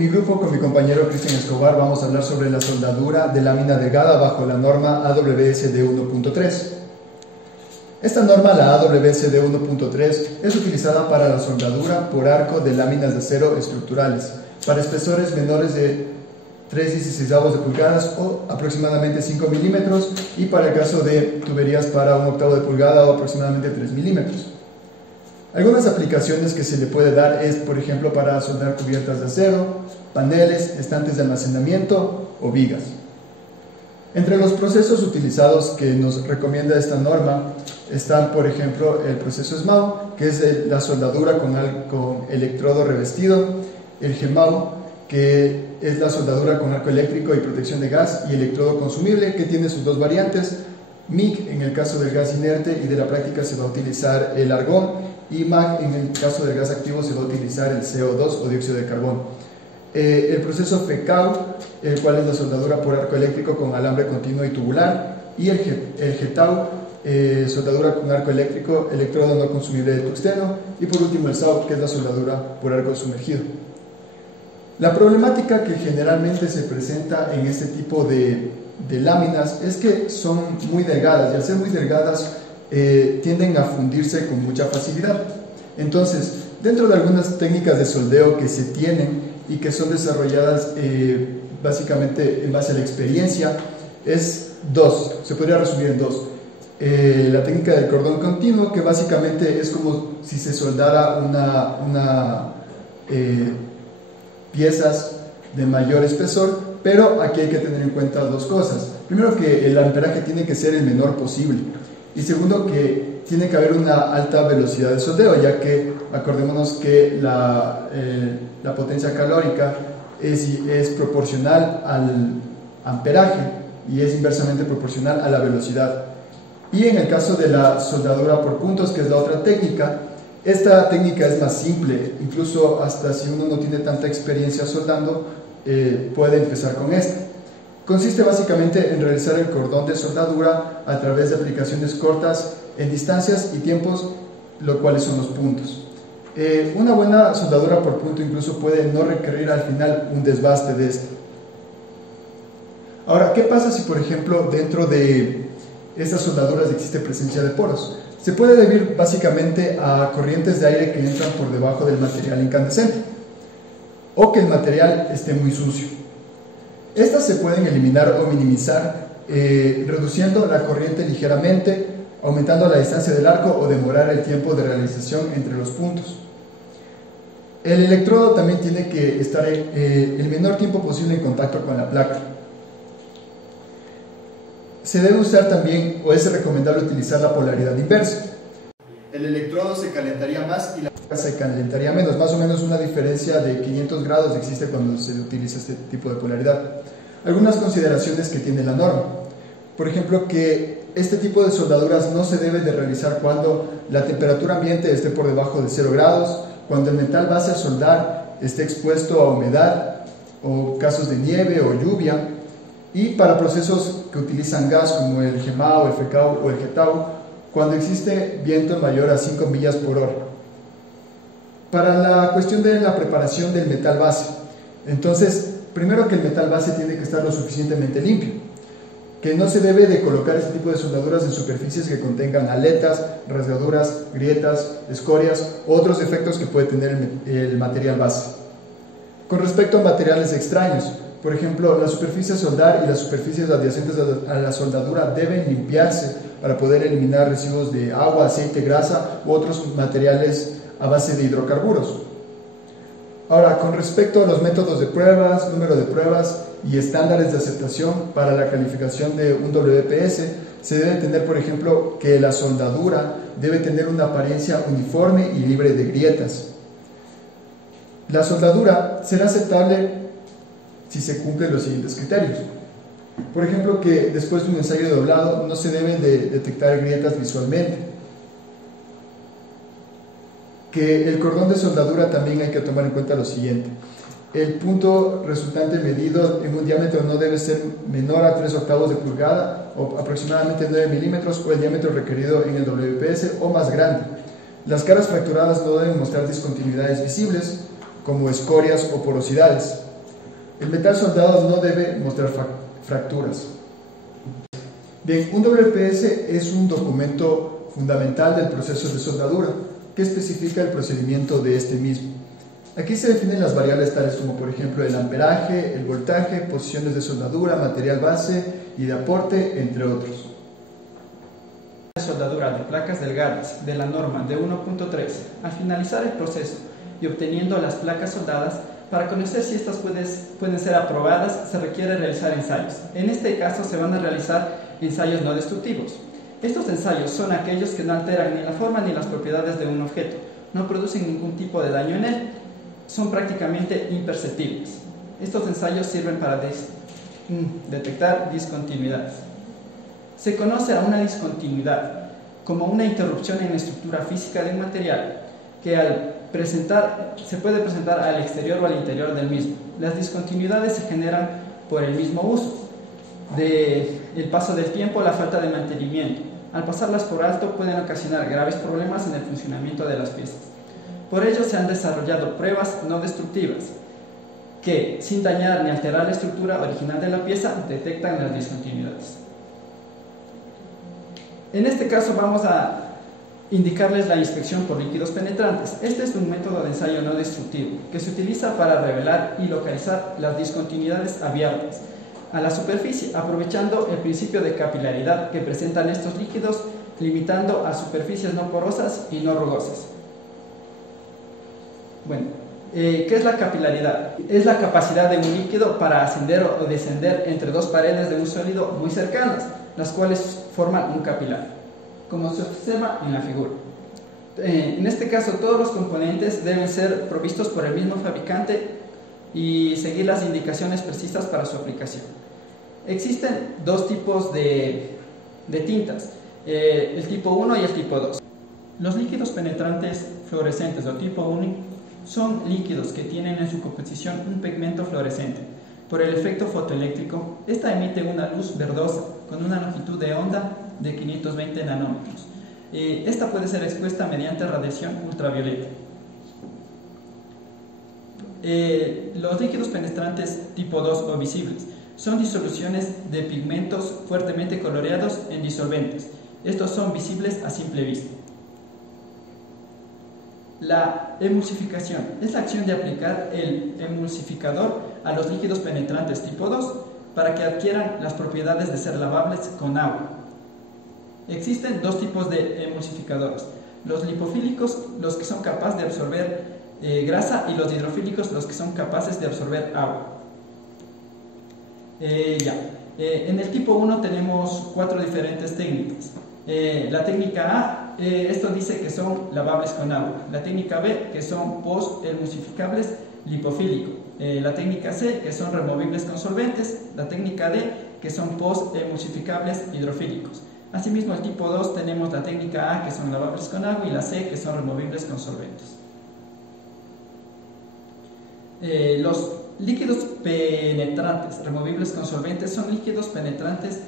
En mi grupo con mi compañero Cristian Escobar vamos a hablar sobre la soldadura de lámina delgada bajo la norma AWSD 1.3. Esta norma, la AWSD 1.3, es utilizada para la soldadura por arco de láminas de acero estructurales, para espesores menores de 3/16 de pulgadas o aproximadamente 5 milímetros y para el caso de tuberías para 1/8 de pulgada o aproximadamente 3 milímetros. Algunas aplicaciones que se le puede dar es, por ejemplo, para soldar cubiertas de acero, paneles, estantes de almacenamiento o vigas. Entre los procesos utilizados que nos recomienda esta norma están, por ejemplo, el proceso SMAO, que es la soldadura con electrodo revestido, el GEMAO, que es la soldadura con arco eléctrico y protección de gas, y electrodo consumible, que tiene sus dos variantes, MIG en el caso del gas inerte y de la práctica se va a utilizar el argón, y MAG en el caso del gas activo se va a utilizar el CO2 o dióxido de carbono. El proceso FECAO, el cual es la soldadura por arco eléctrico con alambre continuo y tubular, y el GETAO, soldadura con arco eléctrico, electrodo no consumible de tungsteno, y por último el SAO, que es la soldadura por arco sumergido. La problemática que generalmente se presenta en este tipo de láminas es que son muy delgadas, y al ser muy delgadas tienden a fundirse con mucha facilidad. Entonces, dentro de algunas técnicas de soldeo que se tienen y que son desarrolladas básicamente en base a la experiencia, es dos, se podría resumir en dos. La técnica del cordón continuo, que básicamente es como si se soldara piezas de mayor espesor, pero aquí hay que tener en cuenta dos cosas. Primero, que el amperaje tiene que ser el menor posible, y segundo, que tiene que haber una alta velocidad de soldeo, ya que acordémonos que la potencia calórica es proporcional al amperaje y es inversamente proporcional a la velocidad. Y en el caso de la soldadura por puntos, que es la otra técnica, esta técnica es más simple, incluso hasta si uno no tiene tanta experiencia soldando, puede empezar con esta. Consiste básicamente en realizar el cordón de soldadura a través de aplicaciones cortas en distancias y tiempos, lo cuales son los puntos. Una buena soldadura por punto incluso puede no requerir al final un desbaste de este. Ahora, ¿qué pasa si, por ejemplo, dentro de estas soldaduras existe presencia de poros? Se puede deber básicamente a corrientes de aire que entran por debajo del material incandescente o que el material esté muy sucio. Estas se pueden eliminar o minimizar reduciendo la corriente ligeramente, aumentando la distancia del arco o demorar el tiempo de realización entre los puntos. El electrodo también tiene que estar el menor tiempo posible en contacto con la placa. Se debe usar también, o es recomendable utilizar la polaridad inversa. El electrodo se calentaría más y la placa se calentaría menos, más o menos una diferencia de 500 grados existe cuando se utiliza este tipo de polaridad. Algunas consideraciones que tiene la norma: por ejemplo, que este tipo de soldaduras no se debe de realizar cuando la temperatura ambiente esté por debajo de 0 grados, cuando el metal base a soldar esté expuesto a humedad o casos de nieve o lluvia, y para procesos que utilizan gas como el GEMAO, el FECAO o el GETAO, cuando existe viento mayor a 5 millas por hora. Para la cuestión de la preparación del metal base, entonces, primero, que el metal base tiene que estar lo suficientemente limpio, que no se debe de colocar este tipo de soldaduras en superficies que contengan aletas, rasgaduras, grietas, escorias u otros defectos que puede tener el material base. Con respecto a materiales extraños, por ejemplo, la superficie a soldar y las superficies adyacentes a la soldadura deben limpiarse para poder eliminar residuos de agua, aceite, grasa u otros materiales a base de hidrocarburos. Ahora, con respecto a los métodos de pruebas, número de pruebas y estándares de aceptación para la calificación de un WPS, se debe entender, por ejemplo, que la soldadura debe tener una apariencia uniforme y libre de grietas. La soldadura será aceptable si se cumplen los siguientes criterios. Por ejemplo, que después de un ensayo de doblado no se deben de detectar grietas visualmente. Que el cordón de soldadura también hay que tomar en cuenta lo siguiente: el punto resultante medido en un diámetro no debe ser menor a 3/8 de pulgada o aproximadamente 9 milímetros, o el diámetro requerido en el WPS o más grande. Las caras fracturadas no deben mostrar discontinuidades visibles como escorias o porosidades. El metal soldado no debe mostrar fracturas. Bien, un WPS es un documento fundamental del proceso de soldadura que especifica el procedimiento de este mismo. Aquí se definen las variables tales como, por ejemplo, el amperaje, el voltaje, posiciones de soldadura, material base y de aporte, entre otros. Soldadura de placas delgadas de la norma de 1.3. Al finalizar el proceso y obteniendo las placas soldadas, para conocer si estas pueden ser aprobadas, se requiere realizar ensayos. En este caso se van a realizar ensayos no destructivos. Estos ensayos son aquellos que no alteran ni la forma ni las propiedades de un objeto, no producen ningún tipo de daño en él, son prácticamente imperceptibles. Estos ensayos sirven para detectar discontinuidades. Se conoce a una discontinuidad como una interrupción en la estructura física de un material que se puede presentar al exterior o al interior del mismo. Las discontinuidades se generan por el mismo uso, el paso del tiempo, la falta de mantenimiento. Al pasarlas por alto pueden ocasionar graves problemas en el funcionamiento de las piezas. Por ello se han desarrollado pruebas no destructivas que, sin dañar ni alterar la estructura original de la pieza, detectan las discontinuidades. En este caso vamos a indicarles la inspección por líquidos penetrantes. Este es un método de ensayo no destructivo que se utiliza para revelar y localizar las discontinuidades abiertas a la superficie, aprovechando el principio de capilaridad que presentan estos líquidos, limitando a superficies no porosas y no rugosas. Bueno, ¿qué es la capilaridad? Es la capacidad de un líquido para ascender o descender entre dos paredes de un sólido muy cercanas, las cuales forman un capilar, como se observa en la figura. En este caso, todos los componentes deben ser provistos por el mismo fabricante y seguir las indicaciones precisas para su aplicación. Existen dos tipos de tintas, el tipo 1 y el tipo 2. Los líquidos penetrantes fluorescentes o tipo 1 son líquidos que tienen en su composición un pigmento fluorescente. Por el efecto fotoeléctrico, esta emite una luz verdosa con una longitud de onda de 520 nanómetros. Esta puede ser expuesta mediante radiación ultravioleta. Los líquidos penetrantes tipo 2 o visibles son disoluciones de pigmentos fuertemente coloreados en disolventes. Estos son visibles a simple vista. La emulsificación es la acción de aplicar el emulsificador a los líquidos penetrantes tipo 2 para que adquieran las propiedades de ser lavables con agua. Existen dos tipos de emulsificadores: los lipofílicos, los que son capaces de absorber grasa, y los hidrofílicos, los que son capaces de absorber agua. En el tipo 1 tenemos 4 diferentes técnicas. La técnica A, esto dice que son lavables con agua. La técnica B, que son post-emulsificables lipofílicos. La técnica C, que son removibles con solventes. La técnica D, que son post-emulsificables hidrofílicos. Asimismo, el tipo 2 tenemos la técnica A, que son lavables con agua, y la C, que son removibles con solventes. Los líquidos penetrantes removibles con solventes son líquidos penetrantes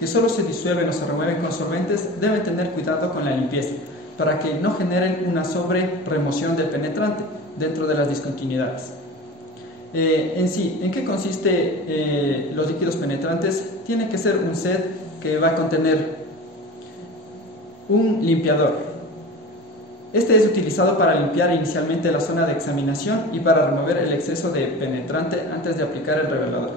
que solo se disuelven o se remueven con solventes. Deben tener cuidado con la limpieza para que no generen una sobre remoción del penetrante dentro de las discontinuidades. ¿En qué consiste los líquidos penetrantes? Tiene que ser un set que va a contener un limpiador. Este es utilizado para limpiar inicialmente la zona de examinación y para remover el exceso de penetrante antes de aplicar el revelador.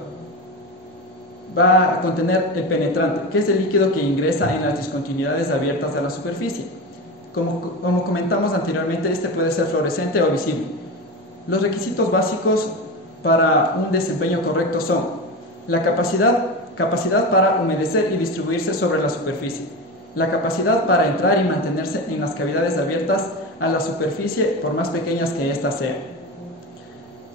Va a contener el penetrante, que es el líquido que ingresa en las discontinuidades abiertas de la superficie. Como comentamos anteriormente, este puede ser fluorescente o visible. Los requisitos básicos para un desempeño correcto son la capacidad para humedecer y distribuirse sobre la superficie, la capacidad para entrar y mantenerse en las cavidades abiertas a la superficie por más pequeñas que éstas sean,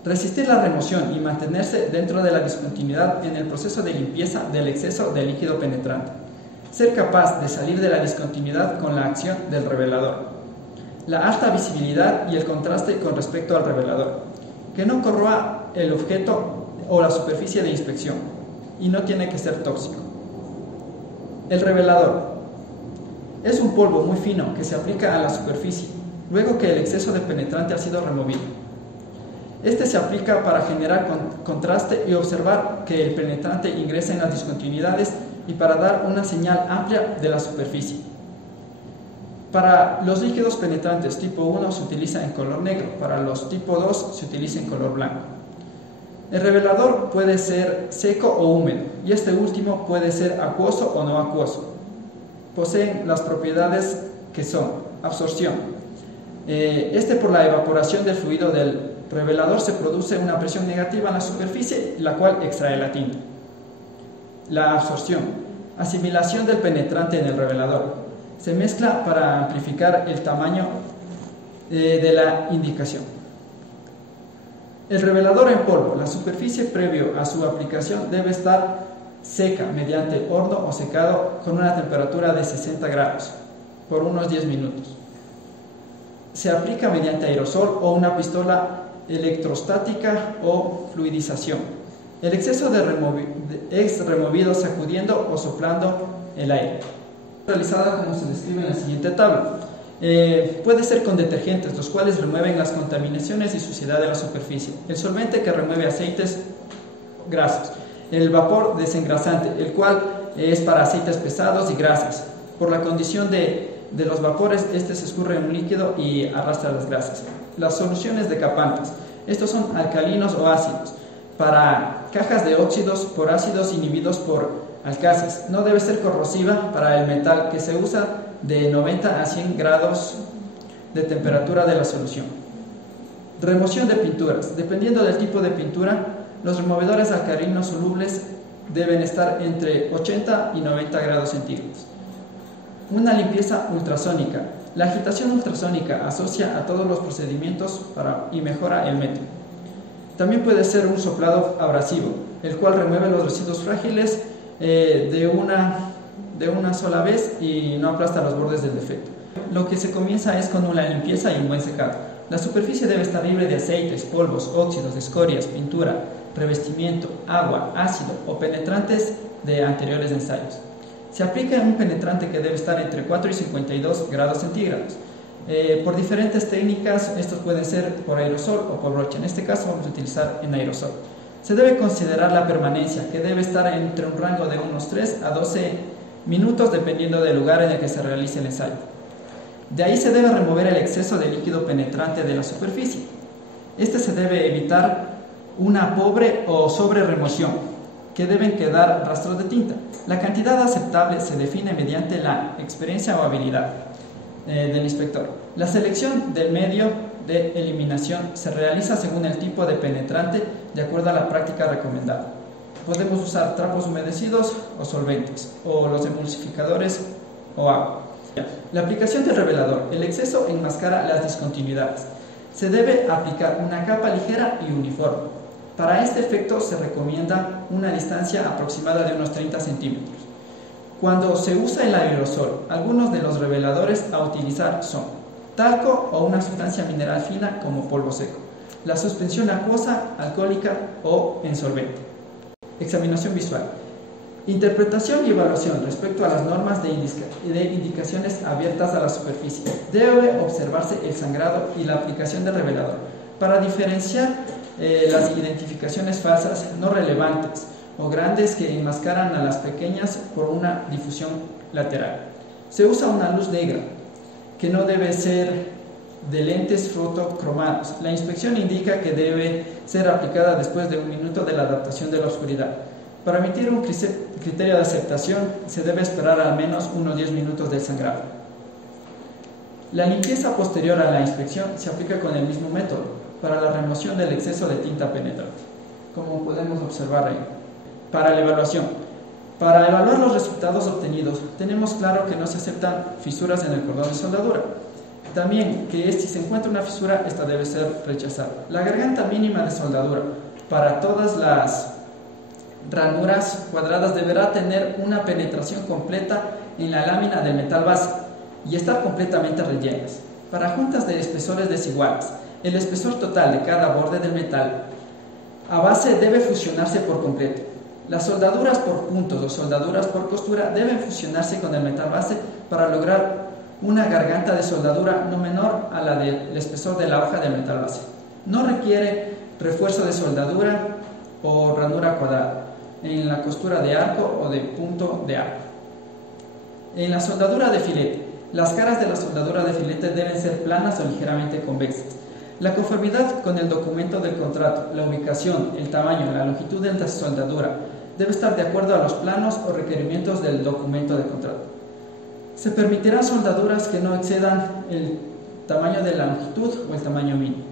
resistir la remoción y mantenerse dentro de la discontinuidad en el proceso de limpieza del exceso de líquido penetrante, ser capaz de salir de la discontinuidad con la acción del revelador, la alta visibilidad y el contraste con respecto al revelador, que no corroa el objeto o la superficie de inspección y no tiene que ser tóxico. El revelador es un polvo muy fino que se aplica a la superficie luego que el exceso de penetrante ha sido removido. Este se aplica para generar contraste y observar que el penetrante ingresa en las discontinuidades y para dar una señal amplia de la superficie. Para los líquidos penetrantes tipo 1 se utiliza en color negro, para los tipo 2 se utiliza en color blanco. El revelador puede ser seco o húmedo y este último puede ser acuoso o no acuoso. Poseen las propiedades que son absorción. Por la evaporación del fluido del revelador se produce una presión negativa en la superficie, la cual extrae la tinta. La absorción. Asimilación del penetrante en el revelador. Se mezcla para amplificar el tamaño de la indicación. El revelador en polvo. La superficie previo a su aplicación debe estar seca mediante horno o secado con una temperatura de 60 grados por unos 10 minutos. Se aplica mediante aerosol o una pistola electrostática o fluidización. El exceso es removido sacudiendo o soplando el aire. Realizada como se describe en la siguiente tabla. Puede ser con detergentes, los cuales remueven las contaminaciones y suciedad de la superficie. El solvente que remueve aceites grasos. El vapor desengrasante, el cual es para aceites pesados y grasas. Por la condición de los vapores, este se escurre en un líquido y arrastra las grasas. Las soluciones decapantes. Estos son alcalinos o ácidos. Para cajas de óxidos por ácidos inhibidos por alcaces. No debe ser corrosiva para el metal, que se usa de 90 a 100 grados de temperatura de la solución. Remoción de pinturas. Dependiendo del tipo de pintura, los removedores alcalinos solubles deben estar entre 80 y 90 grados centígrados. Una limpieza ultrasónica. La agitación ultrasónica asocia a todos los procedimientos y mejora el método. También puede ser un soplado abrasivo, el cual remueve los residuos frágiles de una sola vez y no aplasta los bordes del defecto. Lo que se comienza es con una limpieza y un buen secado. La superficie debe estar libre de aceites, polvos, óxidos, escorias, pintura, revestimiento, agua, ácido o penetrantes de anteriores ensayos. Se aplica un penetrante que debe estar entre 4 y 52 grados centígrados. Por diferentes técnicas, estos pueden ser por aerosol o por brocha. En este caso vamos a utilizar en aerosol. Se debe considerar la permanencia, que debe estar entre un rango de unos 3 a 12 minutos dependiendo del lugar en el que se realice el ensayo. De ahí se debe remover el exceso de líquido penetrante de la superficie. Este se debe evitar una pobre o sobre remoción, que deben quedar rastros de tinta. La cantidad aceptable se define mediante la experiencia o habilidad del inspector. La selección del medio de eliminación se realiza según el tipo de penetrante de acuerdo a la práctica recomendada. Podemos usar trapos humedecidos o solventes, o los emulsificadores o agua. La aplicación del revelador. El exceso enmascara las discontinuidades. Se debe aplicar una capa ligera y uniforme. Para este efecto se recomienda una distancia aproximada de unos 30 centímetros. Cuando se usa el aerosol, algunos de los reveladores a utilizar son talco o una sustancia mineral fina como polvo seco, la suspensión acuosa, alcohólica o en solvente. Examinación visual. Interpretación y evaluación respecto a las normas de indicaciones abiertas a la superficie. Debe observarse el sangrado y la aplicación del revelador para diferenciar las identificaciones falsas no relevantes o grandes que enmascaran a las pequeñas por una difusión lateral. Se usa una luz negra que no debe ser de lentes fotocromados. La inspección indica que debe ser aplicada después de 1 minuto de la adaptación de la oscuridad. Para emitir un criterio de aceptación se debe esperar al menos unos 10 minutos del sangrado. La limpieza posterior a la inspección se aplica con el mismo método para la remoción del exceso de tinta penetrante, como podemos observar ahí. Para la evaluación. Para evaluar los resultados obtenidos, tenemos claro que no se aceptan fisuras en el cordón de soldadura. También que si se encuentra una fisura, esta debe ser rechazada. La garganta mínima de soldadura para todas las ranuras cuadradas deberá tener una penetración completa en la lámina del metal base y estar completamente rellenas. Para juntas de espesores desiguales, el espesor total de cada borde del metal a base debe fusionarse por completo. Las soldaduras por puntos o soldaduras por costura deben fusionarse con el metal base para lograr una garganta de soldadura no menor a la del espesor de la hoja del metal base. No requiere refuerzo de soldadura o ranura cuadrada, en la costura de arco o de punto de arco. En la soldadura de filete, las caras de la soldadura de filete deben ser planas o ligeramente convexas. La conformidad con el documento del contrato, la ubicación, el tamaño, la longitud de la soldadura debe estar de acuerdo a los planos o requerimientos del documento de contrato. Se permitirán soldaduras que no excedan el tamaño de la longitud o el tamaño mínimo.